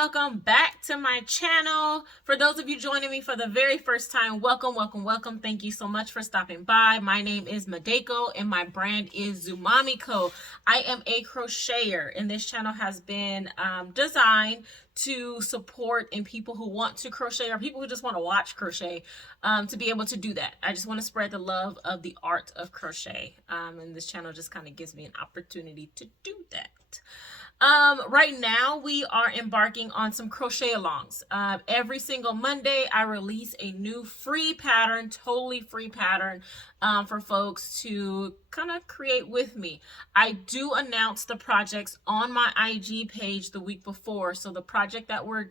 welcome back to my channel. For those of you joining me for the very first time, welcome. Thank you so much for stopping by. My name is Madeko and my brand is Zumamiko. I am a crocheter and this channel has been designed to support in people who want to crochet or people who just want to watch crochet to be able to do that. I just want to spread the love of the art of crochet, and this channel just kind of gives me an opportunity to do that. Right now we are embarking on some crochet alongs. Every single Monday I release a new free pattern, totally free pattern, for folks to kind of create with me. I do announce the projects on my IG page the week before. So the project that we're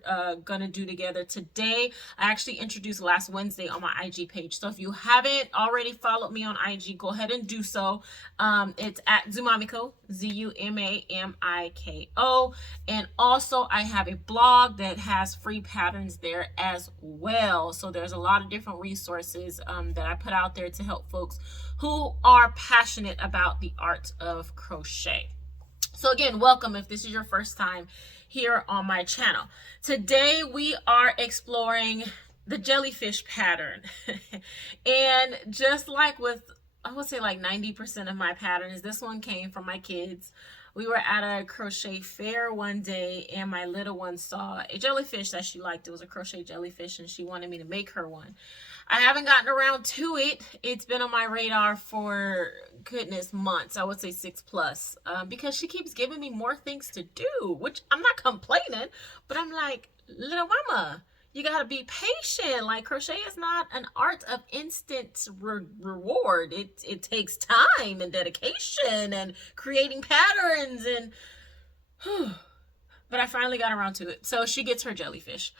gonna do together today, I actually introduced last Wednesday on my IG page. So if you haven't already followed me on IG, go ahead and do so. It's at Zumamiko, Zumamiko. And also I have a blog that has free patterns there as well. So there's a lot of different resources that I put out there to help folks who are passionate about the art of crochet. So again, welcome if this is your first time here on my channel. Today we are exploring the jellyfish pattern. And just like with, I would say like 90% of my patterns, this one came from my kids. We were at a crochet fair one day and my little one saw a jellyfish that she liked. It was a crochet jellyfish and she wanted me to make her one. I haven't gotten around to it. It's been on my radar for, goodness, months. I would say 6+, because she keeps giving me more things to do, which I'm not complaining, but I'm like, little mama, you gotta be patient. Like, crochet is not an art of instant reward. It takes time and dedication and creating patterns and but I finally got around to it. So she gets her jellyfish.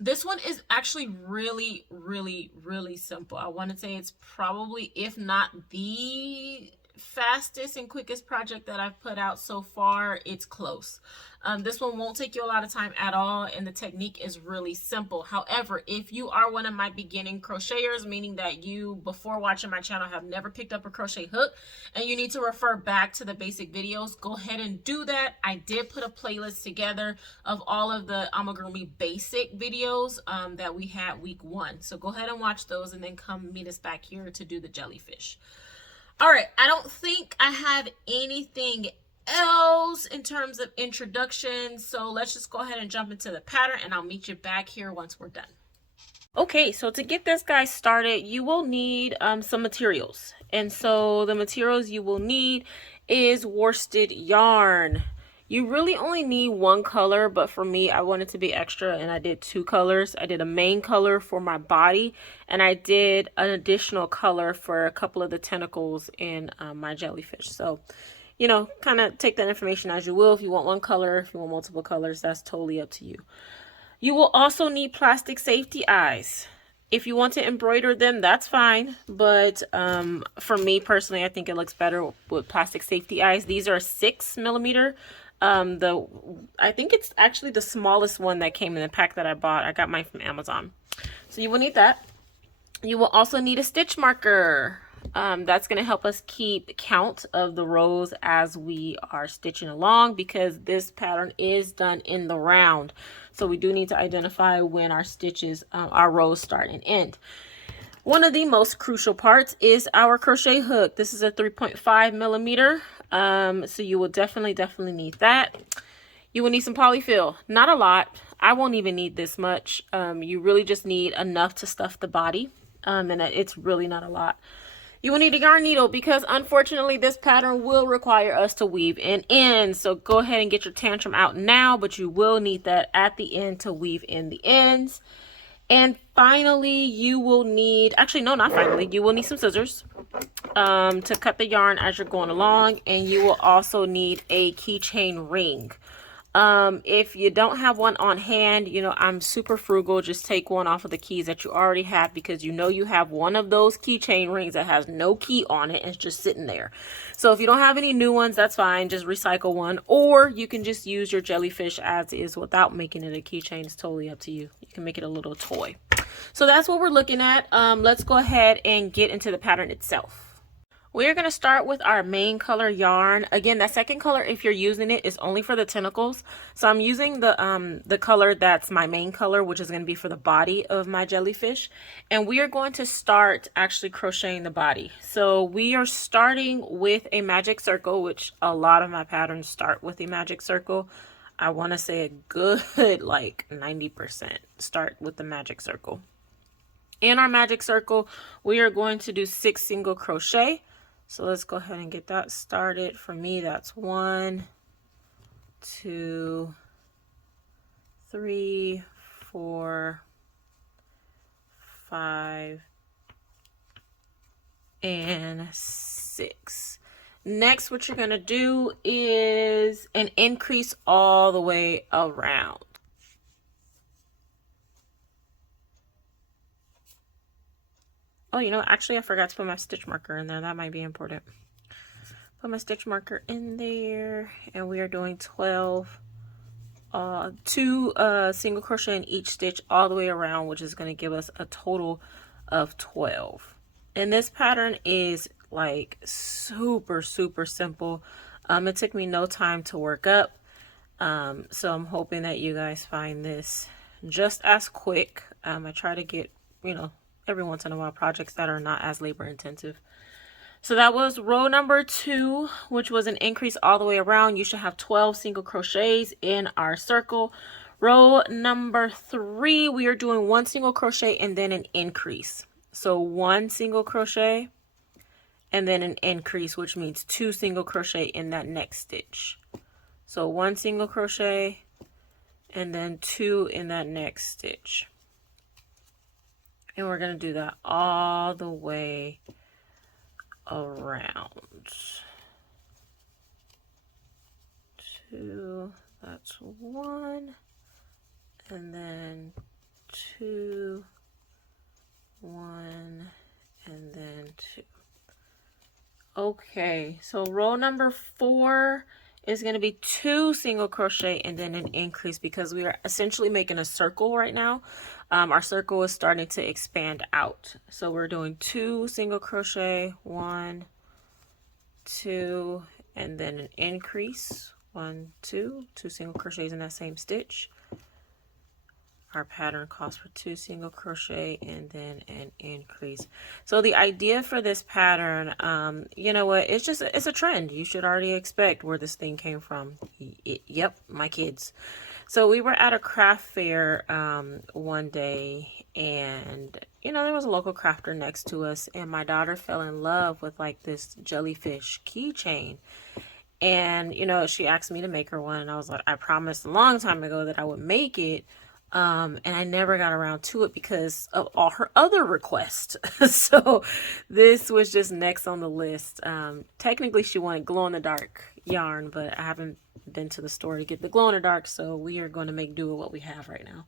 This one is actually really simple. I want to say it's probably, if not the fastest and quickest project that I've put out so far. It's close. This one won't take you a lot of time at all, and the technique is really simple. However, if you are one of my beginning crocheters, meaning that you, before watching my channel, have never picked up a crochet hook and you need to refer back to the basic videos, go ahead and do that. I did put a playlist together of all of the amigurumi basic videos that we had week 1. So go ahead and watch those and then come meet us back here to do the jellyfish. All right, I don't think I have anything else in terms of introduction, so let's just go ahead and jump into the pattern and I'll meet you back here once we're done. Okay, so to get this guy started, you will need some materials. And so the materials you will need is worsted yarn. You really only need one color, but for me, I wanted to be extra and I did 2 colors. I did a main color for my body and I did an additional color for a couple of the tentacles in my jellyfish. So, you know, kind of take that information as you will. If you want one color, if you want multiple colors, that's totally up to you. You will also need plastic safety eyes. If you want to embroider them, that's fine. But for me personally, I think it looks better with plastic safety eyes. These are 6mm. I think it's actually the smallest one that came in the pack that I bought. I got mine from Amazon. So you will need that. You will also need a stitch marker. That's going to help us keep count of the rows as we are stitching along, because this pattern is done in the round. So we do need to identify when our stitches, our rows start and end. One of the most crucial parts is our crochet hook. This is a 3.5mm. So you will definitely need that. You will need some polyfill. Not a lot. I won't even need this much. You really just need enough to stuff the body. And it's really not a lot. You will need a yarn needle because unfortunately this pattern will require us to weave an end. So go ahead and get your tantrum out now, but you will need that at the end to weave in the ends. And finally, you will need, actually, no, not finally, you will need some scissors to cut the yarn as you're going along. And you will also need a keychain ring. If you don't have one on hand, you know, I'm super frugal. Just take one off of the keys that you already have, because you know you have one of those keychain rings that has no key on it and it's just sitting there. So if you don't have any new ones, that's fine. Just recycle one, or you can just use your jellyfish as is without making it a keychain. It's totally up to you. You can make it a little toy. So that's what we're looking at. Let's go ahead and get into the pattern itself. We're going to start with our main color yarn. Again, that second color, if you're using it, is only for the tentacles. So I'm using the color that's my main color, which is going to be for the body of my jellyfish. And we are going to start actually crocheting the body. So we are starting with a magic circle, which a lot of my patterns start with a magic circle. I want to say a good like 90% start with the magic circle. In our magic circle, we are going to do 6 single crochet. So let's go ahead and get that started. For me, that's 1, 2, 3, 4, 5, and 6. Next, what you're going to do is an increase all the way around. Oh, you know, actually I forgot to put my stitch marker in there. That might be important. Put my stitch marker in there, and we are doing 12, 2 single crochet in each stitch all the way around, which is going to give us a total of 12. And this pattern is like super simple. It took me no time to work up. So I'm hoping that you guys find this just as quick. I try to get, you know, every once in a while projects that are not as labor intensive. So that was row number 2, which was an increase all the way around. You should have 12 single crochets in our circle. Row number 3, we are doing 1 single crochet and then an increase. So 1 single crochet and then an increase, which means 2 single crochet in that next stitch. So 1 single crochet and then 2 in that next stitch. And we're going to do that all the way around. 2, that's 1, and then 2, 1, and then 2. Okay, so row number 4 is going to be 2 single crochet and then an increase, because we are essentially making a circle right now. Our circle is starting to expand out. So we're doing 2 single crochet, 1, 2, and then an increase, 1, 2 single crochets in that same stitch. Our pattern calls for 2 single crochet and then an increase. So the idea for this pattern, you know what, it's a trend. You should already expect where this thing came from. Yep, my kids. So we were at a craft fair one day, and you know, there was a local crafter next to us, and my daughter fell in love with like this jellyfish keychain. And you know, she asked me to make her one, and I was like, I promised a long time ago that I would make it. And I never got around to it because of all her other requests. So this was just next on the list. Technically she wanted glow in the dark yarn, but I haven't been to the store to get the glow in the dark, so we are going to make do with what we have right now.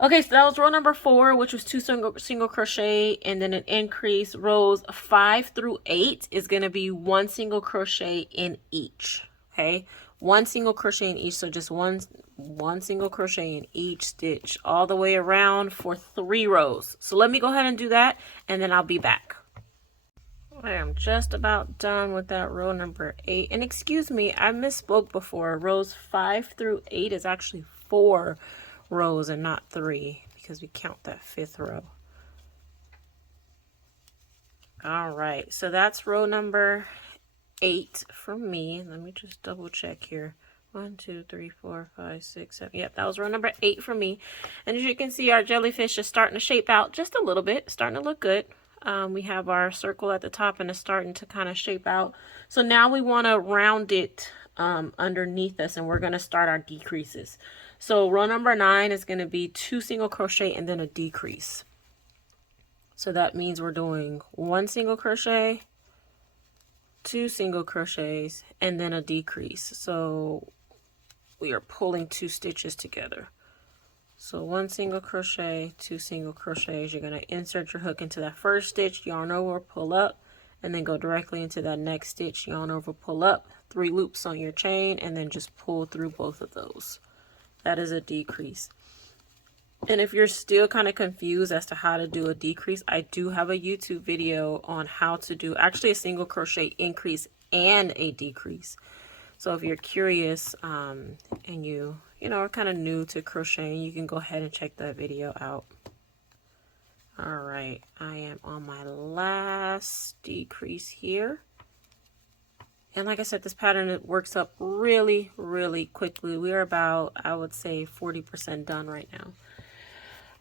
Okay, so that was row number 4, which was 2 single crochet and then an increase. Rows 5 through 8 is going to be 1 single crochet in each. Okay, 1 single crochet in each, so just one single crochet in each stitch all the way around for 3 rows. So let me go ahead and do that, and then I'll be back. I am just about done with that row number 8. And excuse me, I misspoke before. Rows 5 through 8 is actually 4 rows and not 3, because we count that 5th row. All right, so that's row number 8 for me. Let me just double check here. 1, 2, 3, 4, 5, 6, 7. Yep, that was row number 8 for me. And as you can see, our jellyfish is starting to shape out just a little bit, starting to look good. We have our circle at the top and it's starting to kind of shape out. So now we want to round it underneath us, and we're going to start our decreases. So row number 9 is going to be 2 single crochet and then a decrease. So that means we're doing 1 single crochet, 2 single crochets, and then a decrease. So we are pulling 2 stitches together. So 1 single crochet, 2 single crochets. You're going to insert your hook into that first stitch, yarn over, pull up, and then go directly into that next stitch, yarn over, pull up, 3 loops on your chain, and then just pull through both of those. That is a decrease. And if you're still kind of confused as to how to do a decrease, I do have a YouTube video on how to do actually a single crochet increase and a decrease. So if you're curious and you know, are kind of new to crocheting, you can go ahead and check that video out. All right, I am on my last decrease here. And like I said, this pattern, it works up really, really quickly. We are about, I would say, 40% done right now.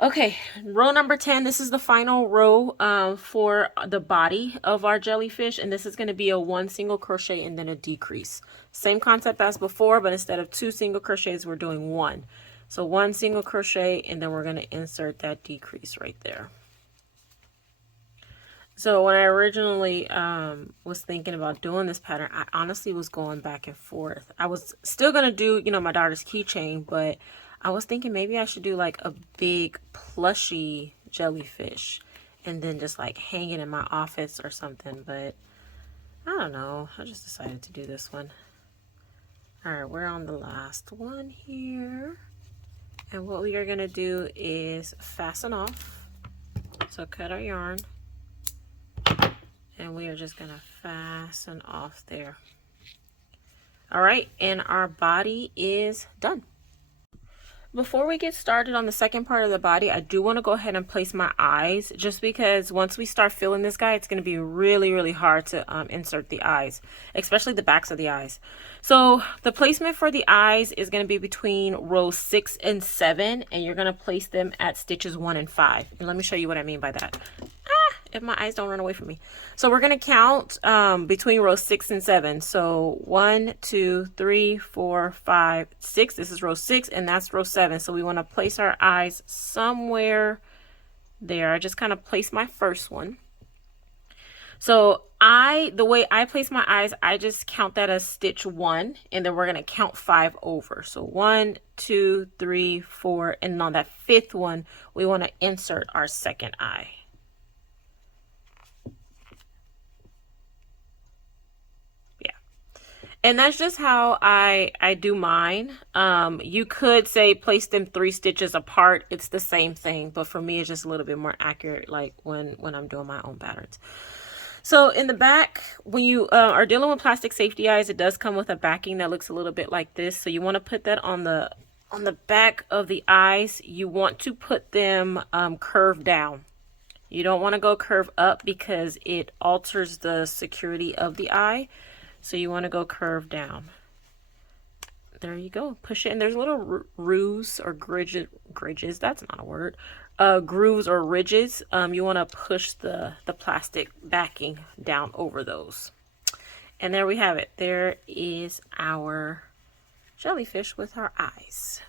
Okay, row number 10, this is the final row for the body of our jellyfish, and this is going to be a 1 single crochet and then a decrease. Same concept as before, but instead of 2 single crochets, we're doing 1. So 1 single crochet, and then we're going to insert that decrease right there. So when I originally was thinking about doing this pattern, I honestly was going back and forth. I was still going to do, you know, my daughter's keychain, but I was thinking maybe I should do like a big plushy jellyfish and then just like hang it in my office or something. But I don't know. I just decided to do this one. All right, we're on the last one here. And what we are going to do is fasten off. So cut our yarn. And we are just going to fasten off there. All right, and our body is done. Before we get started on the second part of the body, I do want to go ahead and place my eyes, just because once we start filling this guy, it's going to be really, really hard to insert the eyes, especially the backs of the eyes. So the placement for the eyes is going to be between rows 6 and 7, and you're going to place them at stitches 1 and 5. And let me show you what I mean by that. If my eyes don't run away from me. So we're going to count between rows 6 and 7. So 1, 2, 3, 4, 5, 6. This is row 6 and that's row 7. So we want to place our eyes somewhere there. I just kind of place my first one. So the way I place my eyes, I just count that as stitch 1, and then we're going to count 5 over. So 1, 2, 3, 4, and on that 5th one, we want to insert our second eye. And that's just how I do mine. You could say place them 3 stitches apart. It's the same thing, but for me, it's just a little bit more accurate, like when I'm doing my own patterns. So in the back, when you are dealing with plastic safety eyes, it does come with a backing that looks a little bit like this. So you want to put that on the back of the eyes. You want to put them curved down. You don't want to go curve up because it alters the security of the eye. So you want to go curve down. There you go. Push it. And there's little grooves or ridges. That's not a word. Grooves or ridges. You want to push the plastic backing down over those. And there we have it. There is our jellyfish with our eyes.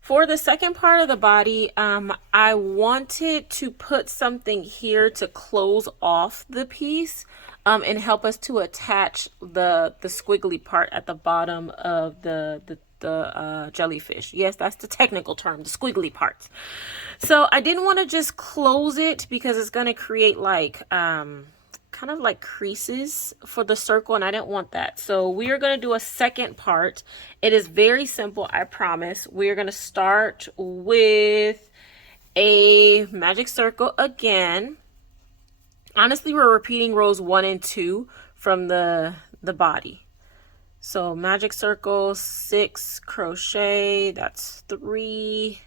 For the second part of the body, I wanted to put something here to close off the piece. And help us to attach the squiggly part at the bottom of the jellyfish. Yes, that's the technical term, the squiggly parts. So I didn't want to just close it because it's going to create like kind of like creases for the circle, and I didn't want that. So we are going to do a second part. It is very simple, I promise. We are going to start with a magic circle again. Honestly, we're repeating rows 1 and 2 from the body. So magic circle, 6 crochet, that's 3,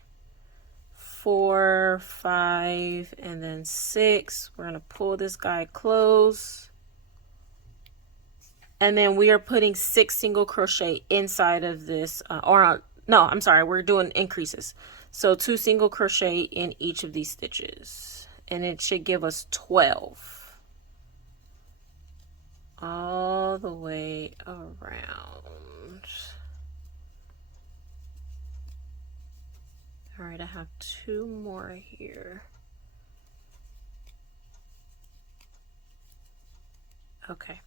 4, 5, and then 6. We're going to pull this guy close. And then we are putting 6 single crochet inside of this, no, I'm sorry, we're doing increases. So 2 single crochet in each of these stitches. And it should give us 12 all the way around. All right, I have 2 more here. Okay.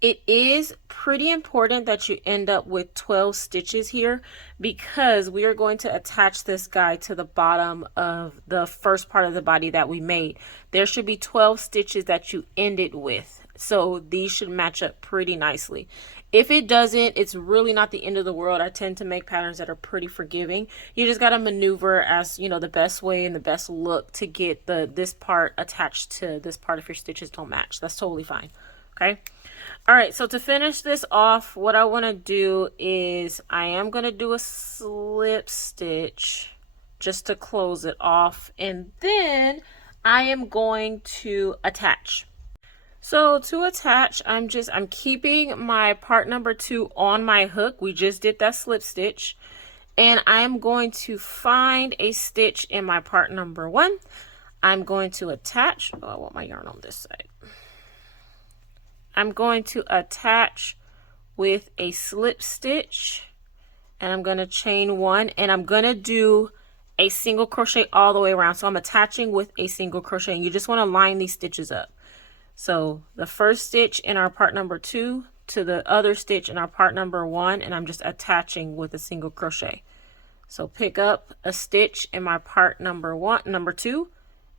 It is pretty important that you end up with 12 stitches here because we are going to attach this guy to the bottom of the first part of the body that we made. There should be 12 stitches that you end it with. So these should match up pretty nicely. If it doesn't, it's really not the end of the world. I tend to make patterns that are pretty forgiving. You just got to maneuver as, you know, the best way and the best look to get this part attached to this part if your stitches don't match. That's totally fine. Okay. All right. So to finish this off, what I want to do is I am going to do a slip stitch just to close it off. And then I am going to attach. So to attach, I'm keeping my part number 2 on my hook. We just did that slip stitch. And I'm going to find a stitch in my part number 1. I'm going to attach. Oh, I want my yarn on this side. I'm going to attach with a slip stitch. And I'm going to chain 1. And I'm going to do a single crochet all the way around. So I'm attaching with a single crochet. And you just want to line these stitches up. So the first stitch in our part number 2 to the other stitch in our part number 1, and I'm just attaching with a single crochet. So pick up a stitch in my part number 2,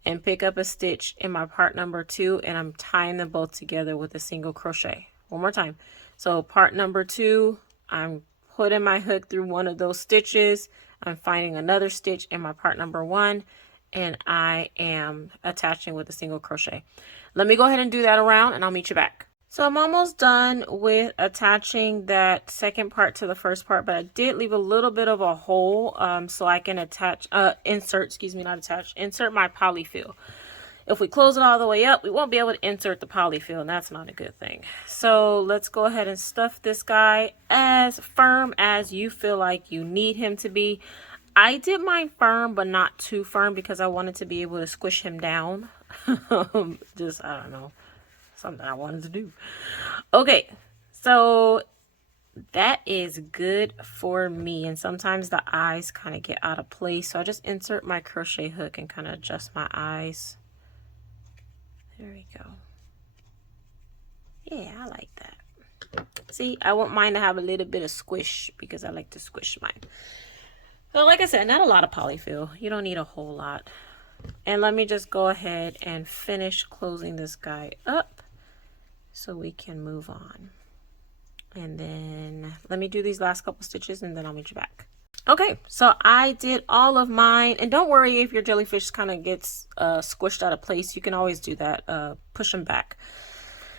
and pick up a stitch in my part number 2, and I'm tying them both together with a single crochet. One more time. So part number 2, I'm putting my hook through one of those stitches. I'm finding another stitch in my part number 1, and I am attaching with a single crochet. Let me go ahead and do that around and I'll meet you back. So I'm almost done with attaching that second part to the first part, but I did leave a little bit of a hole so I can insert my polyfill. If we close it all the way up, we won't be able to insert the polyfill, and that's not a good thing. So let's go ahead and stuff this guy as firm as you feel like you need him to be. I did mine firm, but not too firm because I wanted to be able to squish him down. Just, I don't know, something I wanted to do. Okay, so that is good for me. And sometimes the eyes kind of get out of place. So I just insert my crochet hook and kind of adjust my eyes. There we go. Yeah, I like that. See, I want mine to have a little bit of squish because I like to squish mine. So like I said, not a lot of polyfill. You don't need a whole lot. And let me just go ahead and finish closing this guy up so we can move on. And then let me do these last couple stitches and then I'll meet you back. Okay, so I did all of mine. And don't worry if your jellyfish kind of gets squished out of place. You can always do that, push them back.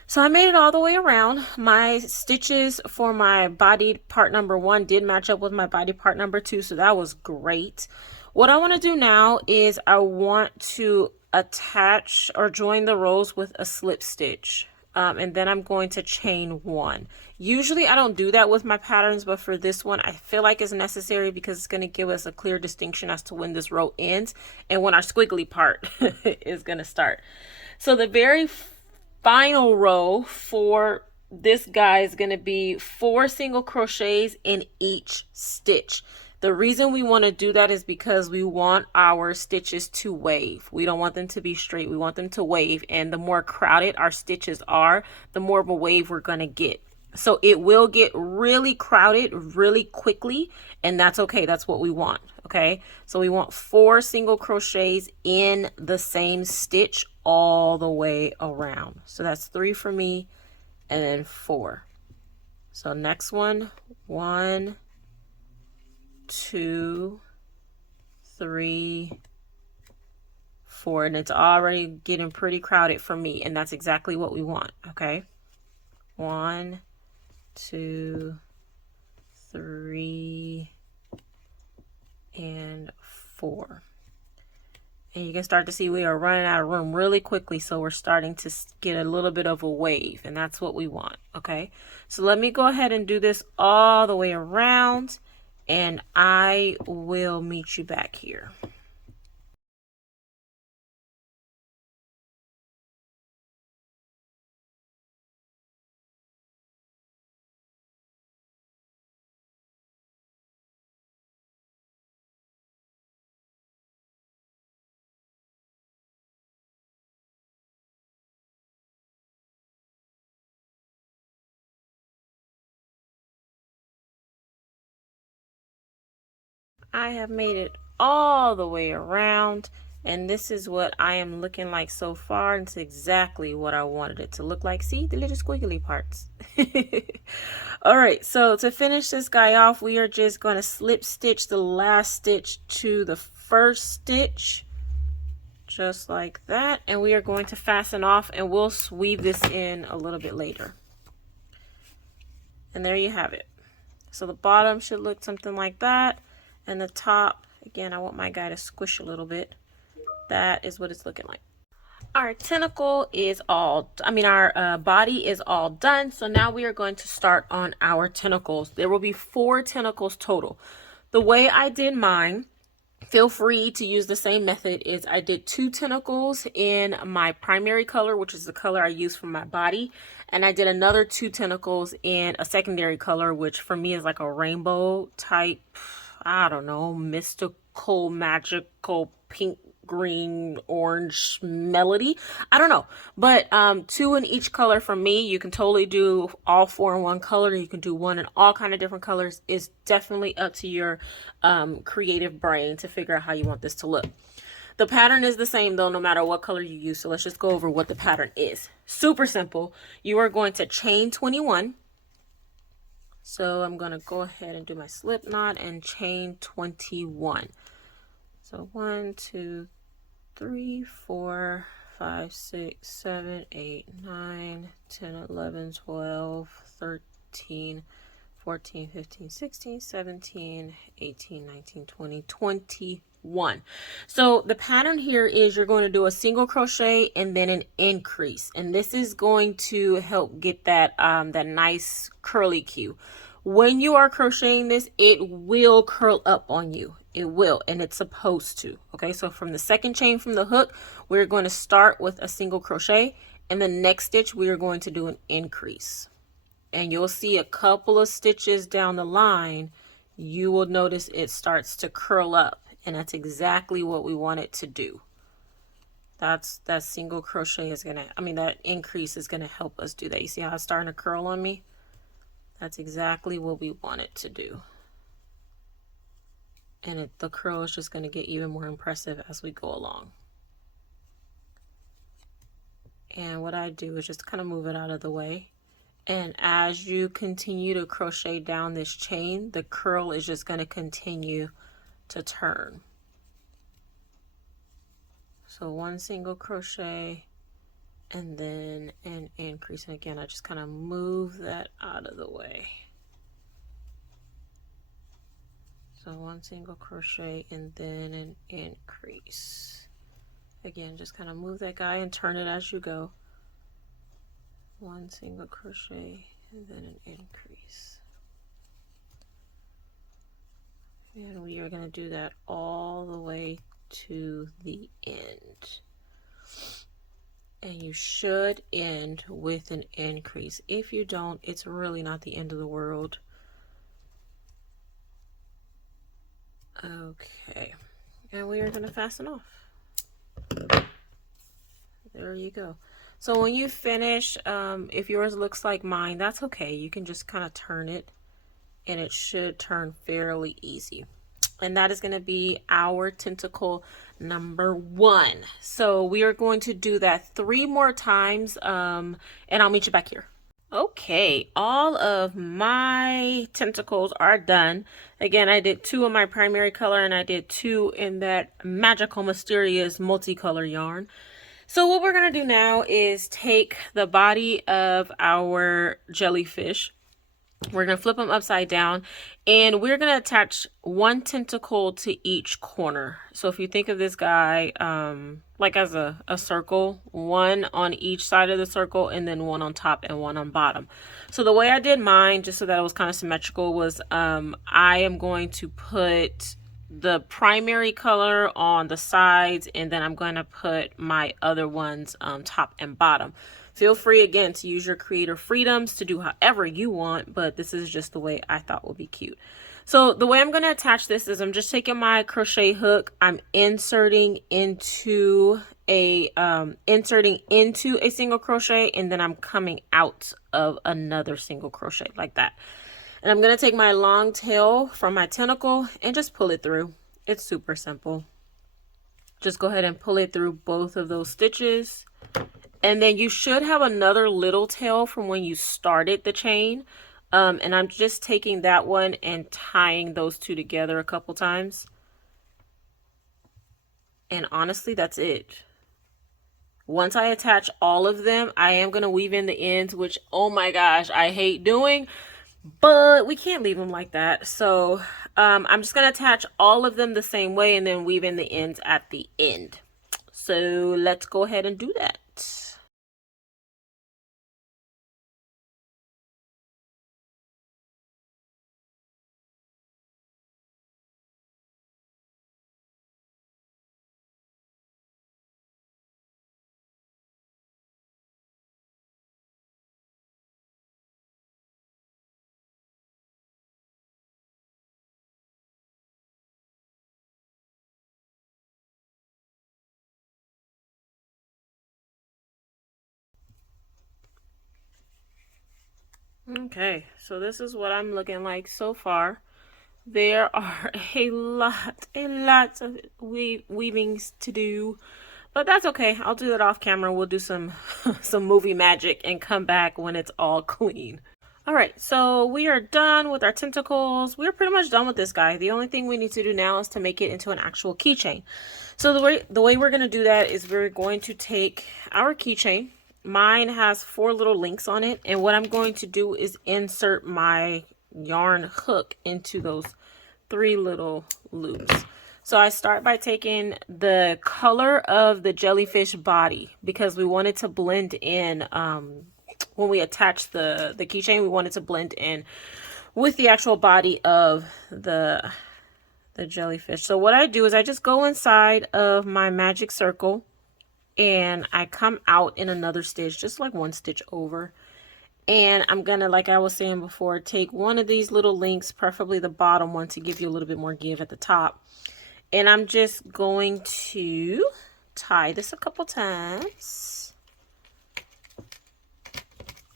So I made it all the way around. My stitches for my body part number 1 did match up with my body part number 2, so that was great. What I want to do now is I want to attach or join the rows with a slip stitch. And then I'm going to chain 1. Usually I don't do that with my patterns, but for this one I feel like it's necessary because it's going to give us a clear distinction as to when this row ends and when our squiggly part is going to start. So the very final row for this guy is going to be 4 single crochets in each stitch. The reason we want to do that is because we want our stitches to wave. We don't want them to be straight. We want them to wave. And the more crowded our stitches are, the more of a wave we're going to get. So it will get really crowded really quickly. And that's okay. That's what we want. Okay. So we want 4 single crochets in the same stitch all the way around. So that's 3 for me and then 4. So next one, 1, 2, 3, 4, and it's already getting pretty crowded for me, and that's exactly what we want. Okay, 1, 2, 3, and 4. And you can start to see we are running out of room really quickly, so we're starting to get a little bit of a wave, and that's what we want. Okay, so let me go ahead and do this all the way around, and I will meet you back here. I have made it all the way around, And this is what I am looking like so far. It's exactly what I wanted it to look like. See the little squiggly parts. All right, so to finish this guy off, we are just going to slip stitch the last stitch to the first stitch, just like that. And we are going to fasten off, and we'll weave this in a little bit later. And there you have it. So the bottom should look something like that. And the top, again, I want my guy to squish a little bit. That is what it's looking like. Our tentacle is all, our body is all done. So now we are going to start on our tentacles. There will be 4 tentacles total. The way I did mine, feel free to use the same method, is I did 2 tentacles in my primary color, which is the color I use for my body. And I did another 2 tentacles in a secondary color, which for me is like a rainbow type, I don't know, mystical, magical, pink, green, orange melody. I don't know, but 2 in each color for me. You can totally do all 4 in one color. You can do 1 in all kind of different colors. It's definitely up to your creative brain to figure out how you want this to look. The pattern is the same though, no matter what color you use. So let's just go over what the pattern is. Super simple. You are going to chain 21. So I'm going to go ahead and do my slip knot and chain 21. So 1, 2, 3, 4, 5, 6, 7, 8, 9, 10, 11, 12, 13, 14, 15, 16, 17, 18, 19, 20, 21. So the pattern here is you're going to do a single crochet and then an increase. And this is going to help get that, that nice curly cue. When you are crocheting this, it will curl up on you. It will, and it's supposed to. Okay, so from the second chain from the hook, we're going to start with a single crochet, and the next stitch we are going to do an increase. And you'll see a couple of stitches down the line, you will notice it starts to curl up, and that's exactly what we want it to do. That single crochet is gonna, that increase is gonna help us do that. You see how it's starting to curl on me? That's exactly what we want it to do. And the curl is just going to get even more impressive as we go along. And what I do is just kind of move it out of the way. And as you continue to crochet down this chain, the curl is just going to continue to turn. So 1 single crochet and then an increase. And again, I just kind of move that out of the way. So 1 single crochet and then an increase. Again, just kind of move that guy and turn it as you go. 1 single crochet and then an increase. And we are going to do that all the way to the end. And you should end with an increase. If you don't, it's really not the end of the world. Okay, and we are going to fasten off. There you go. So when you finish, if yours looks like mine, that's okay. You can just kind of turn it, and it should turn fairly easy. And that is going to be our tentacle number 1. So we are going to do that 3 more times, and I'll meet you back here. Okay, all of my tentacles are done. Again, I did 2 in my primary color and I did 2 in that magical, mysterious multicolor yarn. So what we're going to do now is take the body of our jellyfish. We're going to flip them upside down and we're going to attach 1 tentacle to each corner. So if you think of this guy like as a circle, 1 on each side of the circle and then 1 on top and 1 on bottom. So the way I did mine, just so that it was kind of symmetrical, was I am going to put the primary color on the sides and then I'm going to put my other ones top and bottom. Feel free, again, to use your creative freedoms to do however you want, but this is just the way I thought would be cute. So the way I'm going to attach this is I'm just taking my crochet hook, I'm inserting into a single crochet, and then I'm coming out of another single crochet like that. And I'm going to take my long tail from my tentacle and just pull it through. It's super simple. just go ahead and pull it through both of those stitches. And then you should have another little tail from when you started the chain. And I'm just taking that one and tying those two together a couple times. And honestly, that's it. Once I attach all of them, I am going to weave in the ends, which, oh my gosh, I hate doing. But we can't leave them like that. So I'm just going to attach all of them the same way and then weave in the ends at the end. So let's go ahead and do that. Okay, so this is what I'm looking like so far. There are a lot of weavings to do, but that's okay. I'll do that off camera. We'll do some some movie magic and come back when it's all clean. All right, so we are done with our tentacles. We're pretty much done with this guy. The only thing we need to do now is to make it into an actual keychain. So the way we're going to do that is we're going to take our keychain. Mine has 4 little links on it, and what I'm going to do is insert my yarn hook into those 3 little loops. So I start by taking the color of the jellyfish body because we want it to blend in. When we attach the keychain, we want it to blend in with the actual body of the jellyfish. So what I do is I just go inside of my magic circle and I come out in another stitch, just like 1 stitch over. And I'm gonna, like I was saying before, take one of these little links, preferably the bottom one, to give you a little bit more give at the top. And I'm just going to tie this a couple times.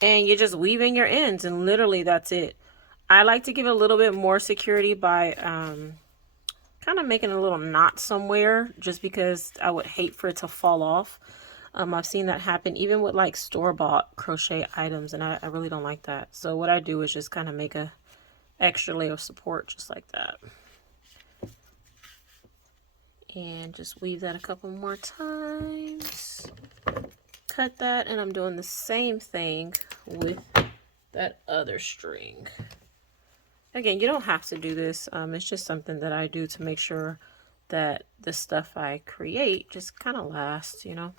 And you're just weaving your ends, and literally that's it. I like to give it a little bit more security by kind of making a little knot somewhere, just because I would hate for it to fall off. I've seen that happen even with like store-bought crochet items, and I really don't like that. So what I do is just kind of make a extra layer of support just like that. And just weave that a couple more times. Cut that, and I'm doing the same thing with that other string. Again, you don't have to do this. It's just something that I do to make sure that the stuff I create just kind of lasts, you know.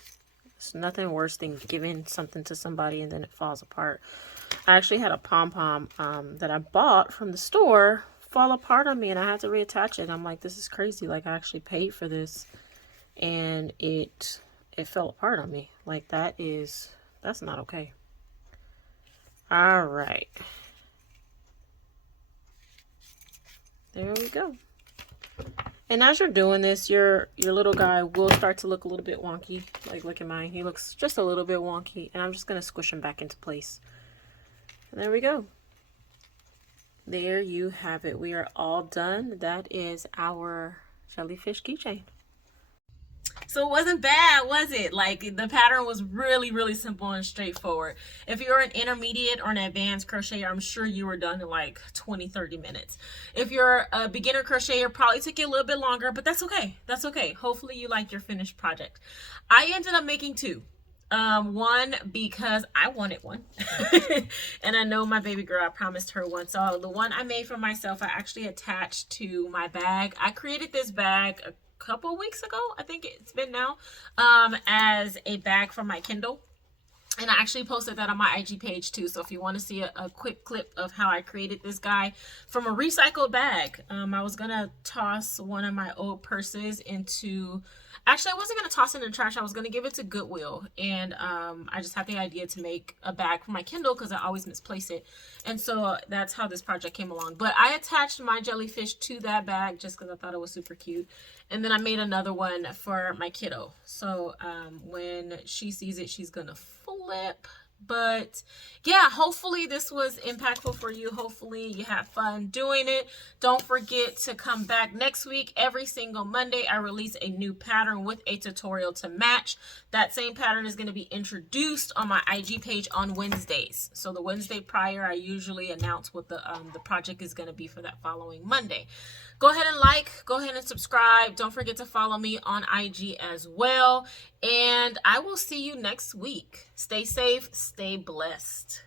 It's nothing worse than giving something to somebody and then it falls apart. I actually had a pom-pom that I bought from the store fall apart on me, and I had to reattach it. I'm like, this is crazy. Like, I actually paid for this, and it fell apart on me. Like, that's not okay. All right. There we go. And as you're doing this, your little guy will start to look a little bit wonky. Like, look at mine. He looks just a little bit wonky. And I'm just going to squish him back into place. And there we go. There you have it. We are all done. That is our jellyfish keychain. So it wasn't bad, was it? Like, the pattern was really, really simple and straightforward. If you're an intermediate or an advanced crocheter, I'm sure you were done in like 20-30 minutes. If you're a beginner crocheter, probably took you a little bit longer, but that's okay. That's okay. Hopefully you like your finished project. I ended up making 2. One because I wanted one and I know my baby girl, I promised her one. So the one I made for myself, I actually attached to my bag. I created this bag a couple weeks ago, I think it's been now, as a bag for my Kindle. And I actually posted that on my IG page too. So if you want to see a quick clip of how I created this guy from a recycled bag. I was going to toss one of my old purses into... Actually, I wasn't going to toss it in the trash. I was going to give it to Goodwill. And I just had the idea to make a bag for my Kindle because I always misplace it. And so that's how this project came along. But I attached my jellyfish to that bag just because I thought it was super cute. And then I made another one for my kiddo. So when she sees it, she's going to flip But yeah, hopefully this was impactful for you. Hopefully you had fun doing it. Don't forget to come back next week. Every single Monday, I release a new pattern with a tutorial to match. That same pattern is going to be introduced on my IG page on Wednesdays. So the Wednesday prior, I usually announce what the project is going to be for that following Monday. Go ahead and like, go ahead and subscribe. Don't forget to follow me on IG as well. And I will see you next week. Stay safe, stay blessed.